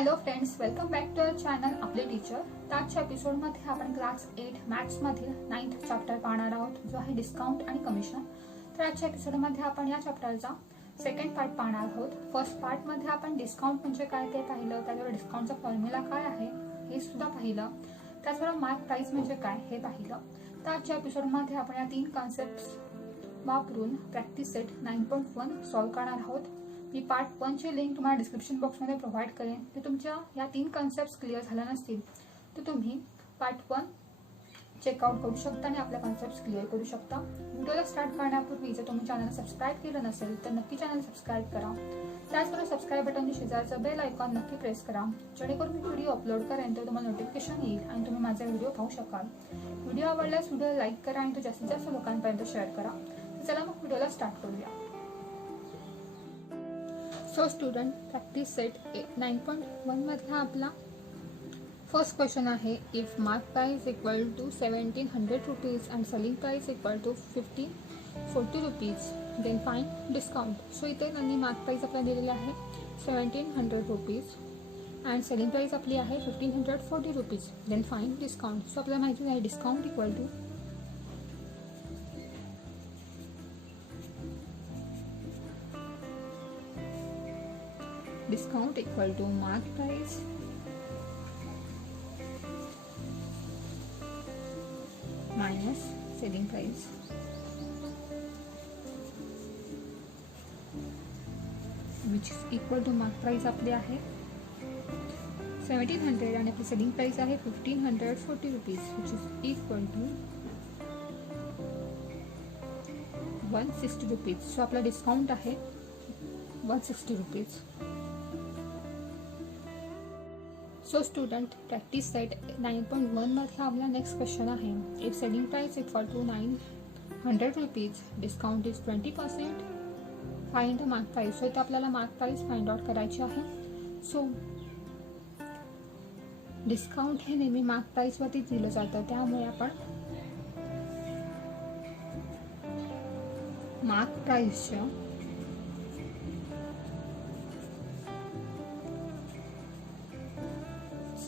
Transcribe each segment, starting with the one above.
Hello friends, welcome back to our channel आपले teacher. तर आजच्या एपिसोडमध्ये आपण क्लास 8 मॅथ्समधील 9th चॅप्टर पाहणार आहोत, जो आहे डिस्काउंट आणि कमिशन. तर आजच्या एपिसोडमध्ये आपण या चॅप्टरचा सेकंड पार्ट पाहणार आहोत. फर्स्ट पार्टमध्ये आपण डिस्काउंट म्हणजे काय ते पाहिलं, त्याच्यावर डिस्काउंटचा फॉर्म्युला काय आहे हे सुद्धा पाहिलं, त्याचबरोबर मार्क प्राइस म्हणजे काय हे पाहिलं. तर आजच्या एपिसोडमध्ये आपण या तीन कॉन्सेप्ट्स वापरून प्रॅक्टिस सेट 9.1 सॉल्व्ह करणार आहोत. मी पार्ट 1 ची लिंक तुम्हाला डिस्क्रिप्शन बॉक्समध्ये प्रोव्हाइड करेन. तर तुमच्या या तीन कॉन्सेप्ट्स क्लिअर झाल्या नसतील तर तुम्ही पार्ट 1 चेकआउट करू शकता आणि आपल्या कॉन्सेप्ट्स क्लिअर करू शकता. व्हिडिओला स्टार्ट करण्यापूर्वी जर तुम्ही चॅनल सबस्क्राईब केलं नसेल तर नक्की चॅनल सबस्क्राईब करा. त्याचबरोबर सबस्क्राईब बटनच्या शेजारचं बेल आयकॉन नक्की प्रेस करा, जेणेकरून मी व्हिडिओ अपलोड करेन तर तुम्हाला नोटिफिकेशन येईल आणि तुम्ही माझे व्हिडिओ पाहू शकाल. व्हिडिओ आवडल्यास व्हिडिओला लाईक करा आणि तो जास्तीत जास्त लोकांपर्यंत शेअर करा. चला मग व्हिडिओला स्टार्ट करूया. सो स्टुडंट, प्रॅक्टिस सेट 9.1 मधला आपला फर्स्ट क्वेश्चन आहे. If mark price equal to 1700 rupees and selling price equal to 1540 rupees, then find discount. So इथे त्यांनी मार्क प्राइस आपल्याला दिलेला आहे 1700 रुपीज अँड सेलिंग प्राइस आपली आहे 1540 rupees, then find discount. So आपल्याला माहिती आहे discount equal to mark price minus selling price. which is equal to mark price आपली आहे 1700 आणि आपली सेलिंग प्राइस आहे 1540 rupees, which is equal to 160 rupees. So आपला डिस्काउंट आहे 160 rupees. So student, practice set 9.1 मध्ये आपला नेक्स्ट क्वेश्चन आहे. If selling price equal to 900 rupees, discount is 20%, find the mark price. So इथे आपल्याला मार्क प्राइस फाइंड आउट करायची आहे. So discount हे नेहमी मार्क प्राइस वरती दिलं जातं, त्यामुळे आपण मार्क प्राइसच्या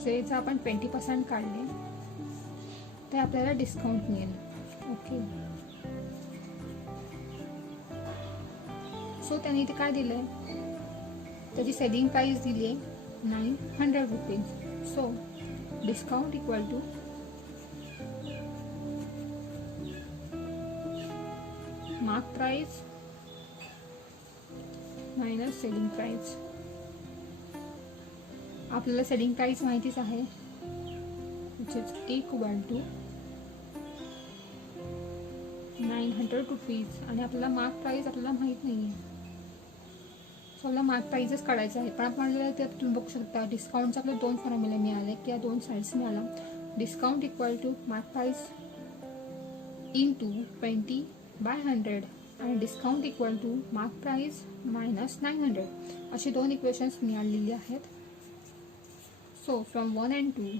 जर आपण 20% काढले तर आपल्याला डिस्काउंट मिळेल. ओके, सो त्यांनी इथे काय दिलंय, त्याची सेलिंग प्राइस दिली आहे 900 rupees. So discount equal to mark price minus selling price. आपल्याला सेलिंग प्राइस माहितीच आहे, which is equal to 900 rupees आणि आपल्याला मार्क प्राइस आपल्याला माहित नाही आहे. सो आपल्याला मार्क प्राइसच काढायचं आहे. पण आपल्याला त्यात तुम्ही बघू शकता डिस्काउंटचे आपल्याला दोन फॉर्म्युले मिळाले किंवा दोन साईड्स मिळाला. Discount equal to mark price into 20/100 आणि discount equal to mark price minus 900 अशी दोन इक्वेशन्स मिळालेली आहेत. So from 1 and 2,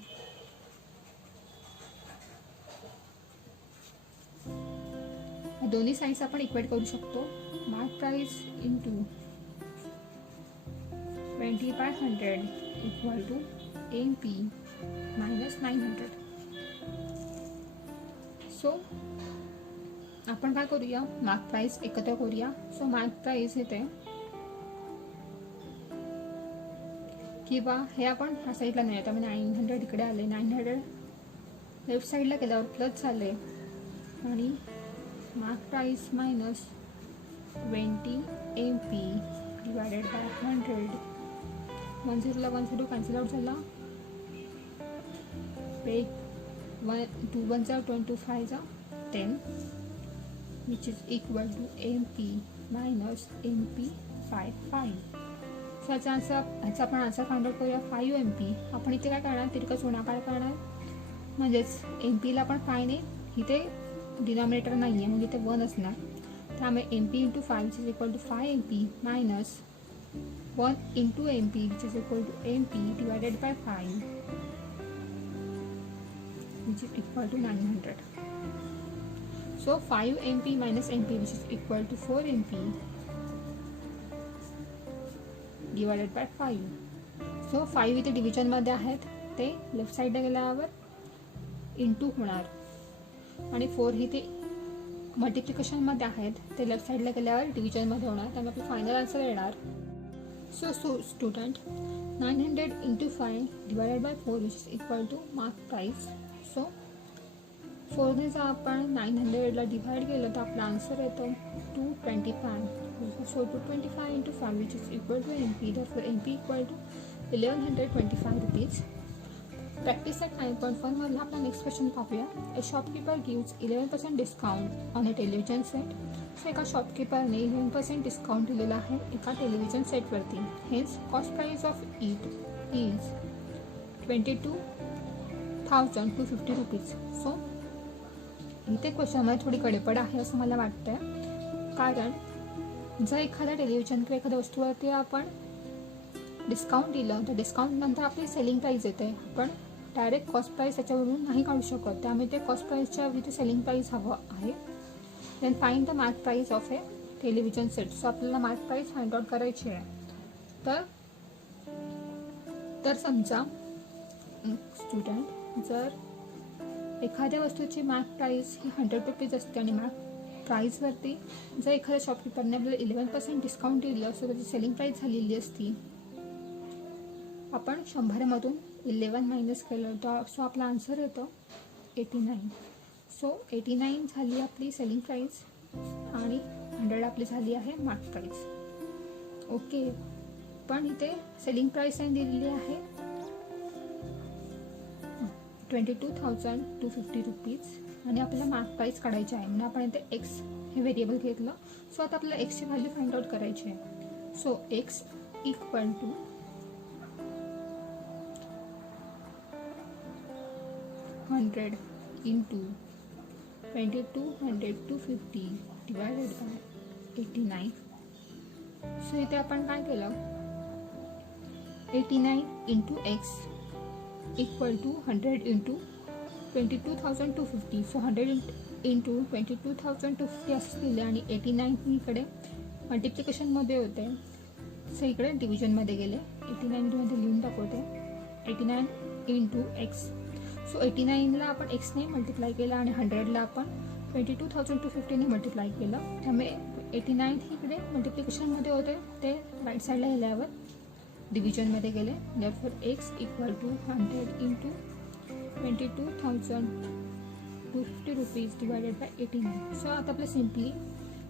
दोन्ही साइड्स आपण इक्वेट करू शकतो. Mark price into 20/100 equal to MP minus 900. So आपण काय करूया, मार्क प्राइस एकत्र करूया. सो मार्क प्राइस येते किंवा हे आपण ह्या साईडला नाही, आता मी 900 इकडे आले, 900 लेफ्ट साईडला केल्यावर प्लस झाले आणि mark price minus 20 MP divided bye 100. 10 ला 10 कॅन्सल आउट झाला, 2 1 जा 2 5 जा 10, which is equal to MP minus MP 5. So ह्याचा आपण आन्सर फाइंड आउट करूया 5 MP. आपण इथे काय करणार, तिरकस गुणाकार करणार, म्हणजेच MP ला आपण 5 ने, इथे डिनॉमिनेटर नाही आहे म्हणजे इथे 1 असणार, त्यामुळे MP into 5 which is equal to 5 MP minus 1 into MP which is equal to MP divided by 5 which is equal to 900. So 5 MP minus MP which is equal to 4 MP divided by 5. So 5 इथे डिव्हिजनमध्ये आहेत, ते left साईडला गेल्यावर into होणार आणि 4 इथे मल्टिप्लिकेशनमध्ये आहेत, ते लेफ्ट साईडला गेल्यावर डिव्हिजनमध्ये होणार. त्यामुळे आपलं फायनल आन्सर येणार. So student 900 into 5 divided by 4 which is equal to mark price. So 4ने जर आपण 900ला डिवाइड केलं तर आपला आन्सर येतो 225. So 225 into 5 which is equal to MP. Therefore MP equal to 1125 rupees. Practice set 9.1 मधला आपला नेक्स्ट क्वेश्चन पाहूया. A shopkeeper gives 11% discount on a television set. So एका शॉपकीपरने 11% डिस्काउंट दिलेला आहे एका टेलिव्हिजन सेटवरती. Hence cost price of it is 22,250 rupees. So इथे क्वेश्चनमध्ये थोडी गडबड आहे असं मला वाटतंय, कारण जर एखाद्या टेलिव्हिजन किंवा एखाद्या वस्तूवरती आपण डिस्काउंट दिलं तर डिस्काउंट नंतर आपली सेलिंग प्राईस येते. आपण डायरेक्ट कॉस्ट प्राईस त्याच्यावरून नाही काढू शकत, त्यामुळे ते कॉस्ट प्राईसच्या विथ सेलिंग प्राईस हवं आहे. Then find the mark price of a television set. So आपल्याला मार्क प्राईस फाइंड आउट करायची आहे. तर समजा स्टुडंट, जर एखाद्या वस्तूची मार्क प्राईस ही 100 रुपीज असते आणि मार्क प्राईसवरती जर एखाद्या शॉपकीपरने आपल्याला 11% डिस्काउंट दिलं असं त्याची सेलिंग प्राईस झालेली असती, आपण 100मधून 11 मायनस केलं तर सो आपला आन्सर येतो 89. सो 89 झाली आपली सेलिंग प्राईस आणि 100 आपली झाली आहे मार्क प्राईस. ओके, पण इथे सेलिंग प्राईस दिलेली आहे 22,250 रुपीज आणि आपल्याला मार्क प्राईस काढायची आहे. म्हणून आपण इथे एक्स हे व्हेरिएबल घेतलं. सो आता आपल्याला एक्सची व्हॅल्यू फाइंड आउट करायची आहे. So x equal to 100 into 22,250 divided by 89. So इथे आपण काय केलं, 89 into x equal to 100 into 22,250. So 100 into 22,250 असं दिले आणि 89 इकडे मल्टिप्लिकेशनमध्ये होते, सो इकडे डिव्हिजनमध्ये गेले. 89मध्ये लिहून दाखवते 89 इंटू एक्स. सो 89ला आपण एक्सने मल्टिप्लाय केलं आणि 100ला आपण 22,250ने मल्टिप्लाय केलं. त्यामुळे 89 इकडे मल्टिप्लिकेशनमध्ये होते, ते राईट साईडला गेल्यावर डिव्हिजनमध्ये गेले. Therefore x equal to 100 into 22,250 rupees divided by 89. So आता आपलं सिम्पली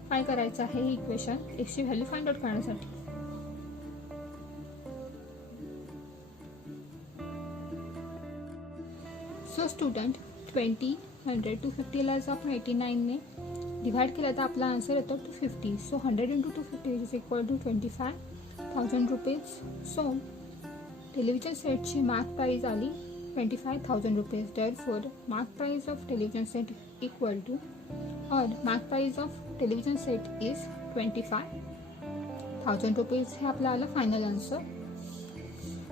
काय करायचं आहे, ही इक्वेशन एक्सची व्हॅल्यू फाइंड आउट करण्यासाठी. सो स्टुडंट 20, 100, 250ला जर आपण 89ने डिवाइड केलं तर आपला आन्सर येतो 250. So 100 into 250 is equal to 25,000 rupees. So television सेटची मार्क प्राईस आली 25,000 rupees. Therefore mark price of television set equal to mark price of television set is 25,000 rupees. हे आपलं आलं फायनल आन्सर.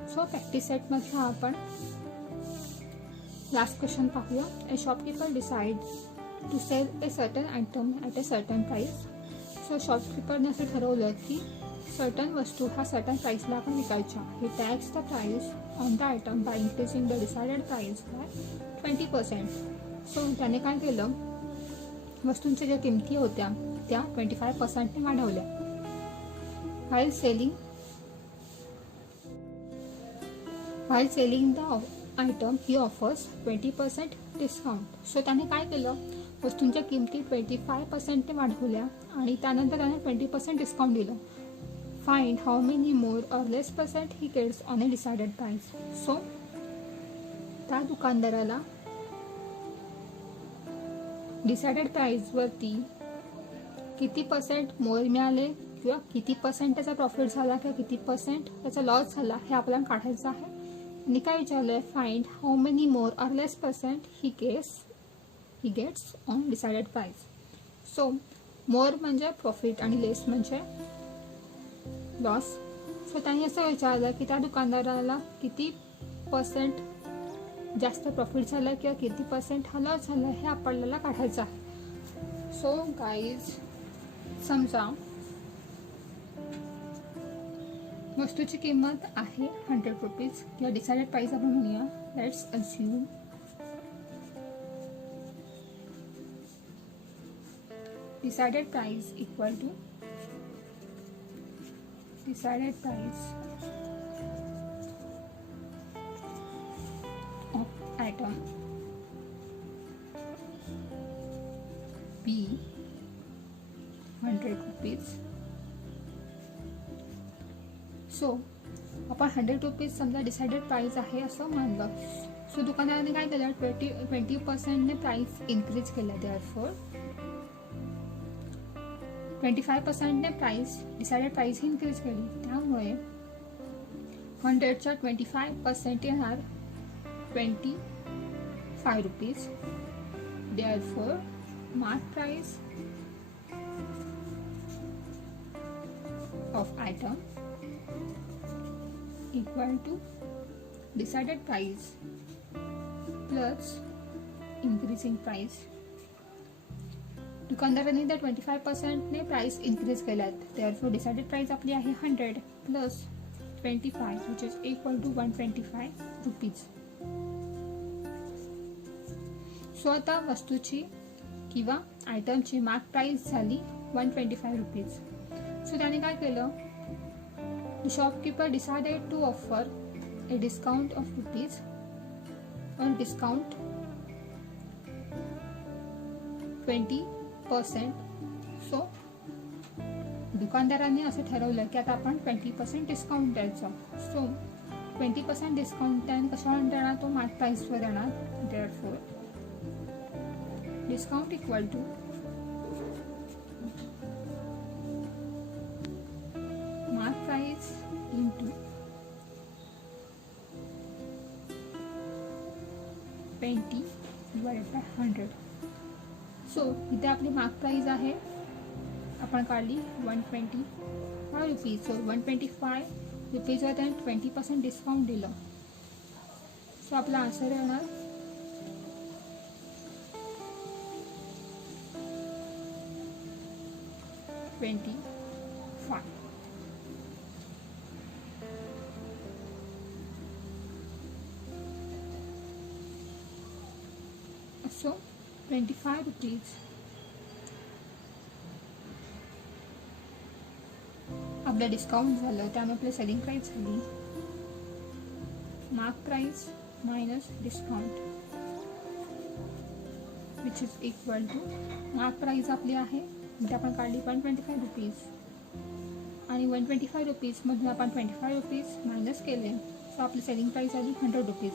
सो प्रॅक्टिस सेटमधला आपण last question पाहूया. A shopkeeper decide to sell a certain item at a certain price. So शॉपकीपरने असं ठरवलं की सर्टन वस्तू हा सर्टन प्राईसला आपण विकायच्या. हे tax the price on the item by increasing the decided price by 20%. So त्याने काय केलं, वस्तूंच्या ज्या किमती होत्या त्या 25%ने वाढवल्या. while selling the item he offers 20% discount. So त्याने काय केलं, वस्तूंच्या किमती 25%ने वाढवल्या आणि त्यानंतर त्याने 20% डिस्काउंट दिलं. Find how many more or less percent he gets on A decided price. So त्या दुकानदाराला डिसाइडेड प्राईसवरती किती पर्सेंट मोर मिळाले किंवा किती पर्सेंट त्याचा प्रॉफिट झाला किंवा किती पर्सेंट त्याचा लॉस झाला हे आपल्याला काढायचं आहे. आणि काय विचारलं आहे, find how many more or less percent he gets on decided price. So more म्हणजे प्रॉफिट आणि लेस म्हणजे लॉस. सो त्यांनी असं विचारलं की त्या दुकानदाराला किती पर्सेंट जास्त प्रॉफिट झालं किंवा किती पर्सेंट हा लॉस झाला हे आपल्याला काढायचं आहे. सो गाईज, समजा वस्तूची किंमत आहे 100 रुपीज किंवा डिसाइडेड प्राइस आपण म्हणूया. Let's assume decided price equal to decided price of item B 100 rupees. So आपण 100 रुपीज समजा डिसाइडेड प्राइस आहे असं मानलं. सो दुकानदाराने काय केलं 20% प्राइस इन्क्रीज केलं. Therefore 25% price decided price increase केली. त्यामुळे 100च्या 25% येणार 25 rupees. Therefore mark price of item equal to decided price plus increasing price. दुकानदाराने त्या 25% ने प्राइस इन्क्रीज केल्यात. therefore decided price आपली आहे 100 plus 25 which is equal to 125 rupees. So आता वस्तूची किंवा आयटमची मार्क प्राइस झाली 125 रुपीज. सो त्याने काय केलं The shopkeeper decided to offer a discount of rupees or discount 20%. So दुकानदारांनी असं ठरवलं की आता आपण 20% डिस्काउंट द्यायचं. सो 20% डिस्काउंट त्याने कशावर देणार तो मार्क प्राइसवर देणार. Therefore discount equal to mark price into 20 divided by 100. So इथे आपली मार्क प्राइस आहे आपण काढली 125 रुपीज. सो 125 रुपीजवर त्याने 20% डिस्काउंट दिलं. सो आपला आन्सर येणार 25. सो 25 रुपीज आपलं डिस्काउंट झालं. त्यामुळे आपलं सेलिंग प्राइस झाली mark price minus discount which is equal to mark price आपली आहे म्हणजे आपण काढली 125 रुपीज आणि 125 रुपीजमधून आपण 25 रुपीज मायनस केले. सो आपली सेलिंग प्राइस आली 100 रुपीज.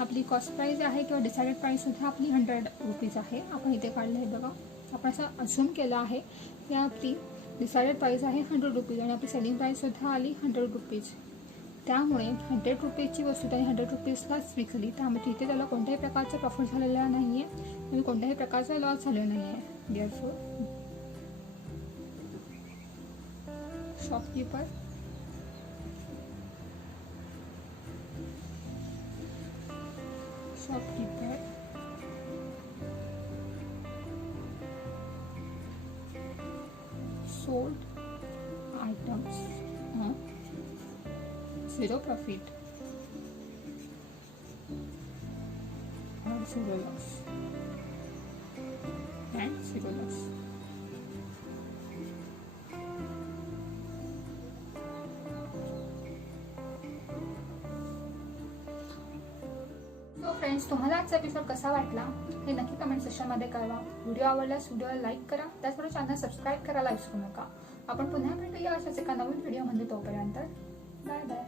आपली कॉस्ट प्राइस आहे किंवा डिसाइडेड प्राइस सुद्धा आपली 100 रुपीज आहे. आपण इथे काढलं आहे बघा. आपण असं अज्यूम केलं आहे की आपली डिसाइडेड प्राइस आहे 100 रुपीज आणि आपली सेलिंग प्राइस सुद्धा आली 100 रुपीज. त्यामुळे 100 रुपीजची वस्तू त्याने 100 रुपीजलाच विकली. त्यामुळे तिथे त्याला कोणत्याही प्रकारचा प्रॉफिट झालेला नाही आहे आणि कोणत्याही प्रकारचा लॉस झालेला नाही आहे. Therefore shopkeeper sold items on zero profit or zero loss and zero loss. Friends, तुम्हाला आजचा एपिसोड कसा वाटला हे नक्की कमेंट सेक्शनमध्ये कळवा. व्हिडिओ आवडल्यास व्हिडिओला लाईक करा. त्याचबरोबर चॅनल सबस्क्राईब करायला विसरू नका. आपण पुन्हा भेटूया अशाच एका नवीन व्हिडिओमध्ये. तोपर्यंत बाय बाय.